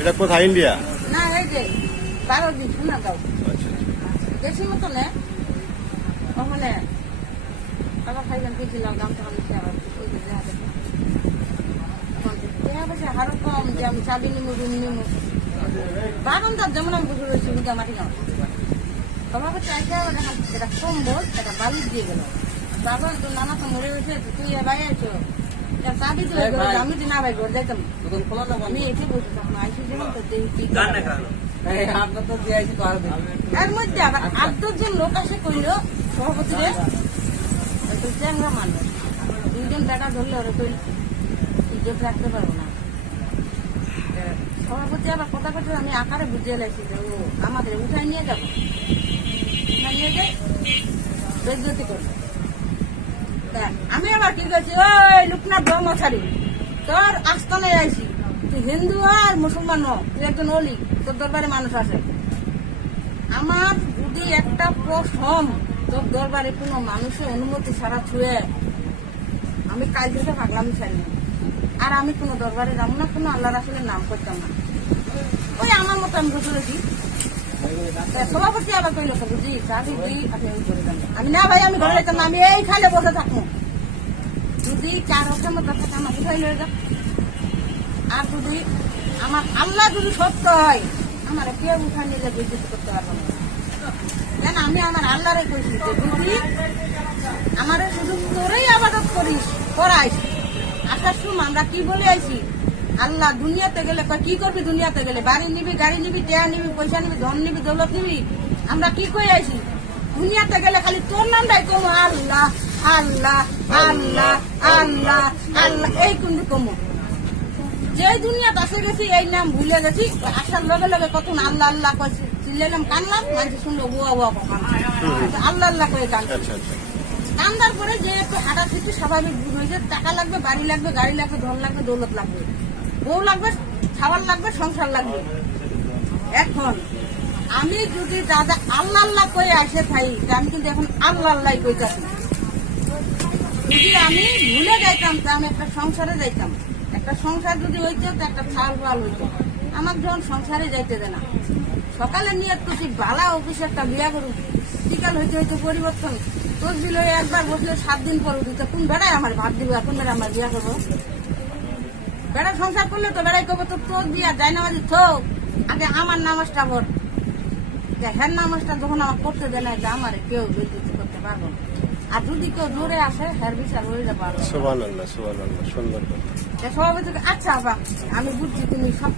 এটা কোথায় ইন্ডিয়া? না এই যে 12 দিন শোনা দাও আচ্ছা বেশি মতো নে ওখানে আবার খাইবেন দিয়েছিলাম দাম তো আমি ওই যে আরো কম যে আমি চাবি নিমু রুম নিমু বাগানটার যেমন আমি বুঝে রয়েছি বুঝে মাটি না তোমার কাছে এটা কম্বল এটা বালি দিয়ে গেল বাবা তো নানা তো মরে গেছে তুই ভাই আছো চাবি তো আমি তো না ভাই ঘর যাইতাম আমি এসে বসে তখন আইসি যেমন তো দেখি এর মধ্যে আবার 8-10 জন লোক আসে কইল সভাপতিরে চ্যাংরা মানুষ 2 জন বেটা ধরলে ওরা কইল ইজ্জত রাখতে পারবো না সভাপতি আবার কথা কথা আমি আকারে বুঝিয়ে লাগছি যে ও আমাদের উঠায় নিয়ে যাবো উঠায় নিয়ে যাই বেজ্জতি করবো আমি আবার কি করছি ওই লোকনাথ ব্রহ্মচারী তোর আস্তানে আইসি তুই হিন্দু আর মুসলমান তুই একজন অলি তোর দরবারে মানুষ আছে আমার যদি একটা প্রশ্ন তোর দরবারে কোনো মানুষের অনুমতি ছাড়া ছুঁয়ে আমি কাল থেকে ভাগলাম ছাড়ি আর আমি কোনো দরবারে যাবো না কোনো আল্লাহ রাসুলের নাম করতাম না ওই আমার মতো আমি বুঝে রেখি সভাপতি আবার কইল বুঝি চাবি দিই আপনি ওই করে যান আমি না ভাই আমি ঘরে যেতাম না আমি এইখানে বসে থাকবো যদি 4 বছর মতো থাকে আমার উঠাই লয়ে যাক আর যদি আমার আল্লাহ যদি সত্য হয় আমার কেউ উঠাই নিলে বিদ্যুৎ করতে পারবো না কেন আমি আমার আল্লাহরে কইছি যে যদি আমার শুধু তোরেই আবাদত করিস করাইস আসার সময় আমরা কি বলে আইছি আল্লাহ দুনিয়াতে গেলে কি করবি দুনিয়াতে গেলে বাড়ি নিবি গাড়ি নিবি টেয়া নিবি পয়সা নিবি ধন নিবি দৌলত নিবি আমরা কি কই আইছি দুনিয়াতে গেলে খালি তোর নামটাই কমো আল্লাহ আল্লাহ আল্লাহ আল্লাহ আল্লাহ এই কিন্তু কমো যে দুনিয়াতে আসে গেছি এই নাম ভুলে গেছি আসার লগে লগে কত আল্লাহ আল্লাহ কইছি চিল্লাইলাম কানলাম মানুষ শুনলো বুয়া বুয়া আল্লাহ আল্লাহ করে কান কান্দার পরে যে একটু হাঁটা থেকে স্বাভাবিক হয়েছে টাকা লাগবে বাড়ি লাগবে গাড়ি লাগবে ধন লাগবে দৌলত লাগবে বউ লাগবে খাবার লাগবে সংসার লাগবে এখন আমি যদি দাদা আল্লাহ আল্লাহ করে আসে থাই আমি কিন্তু এখন আল্লাহ আল্লাহ কইতাছি যদি আমি ভুলে যাইতাম তা আমি একটা সংসারে যাইতাম একটা সংসার যদি হইতো তো একটা ছাল ফাল হইতো আমার যখন সংসারে যাইতে দেয় না সকালে নিয়ে তুই বালা অফিসে একটা বিয়া করুন বিকাল হইতে হইতে পরিবর্তন তোর দিল একবার বসলে 7 দিন পর উঠি কোন বেড়ায় আমার ভাত দিব কোন বেড়া আমার বিয়া করবো বেড়া সংসার করলে তো বেড়াই করবো তো তোর বিয়া যায় না মাঝে থোক আগে আমার নামাজটা বল হ্যাঁ নামাজটা যখন আমার করতে দেয় না যে আমার কেউ বিদ্যুৎ করতে পারবো আর যদি কেউ জোরে আসে হ্যার বিচার হয়ে যাবো সুবহানাল্লাহ সুবহানাল্লাহ সুন্দর কথা সভাপতি আচ্ছা আমি বুঝছি তুমি সব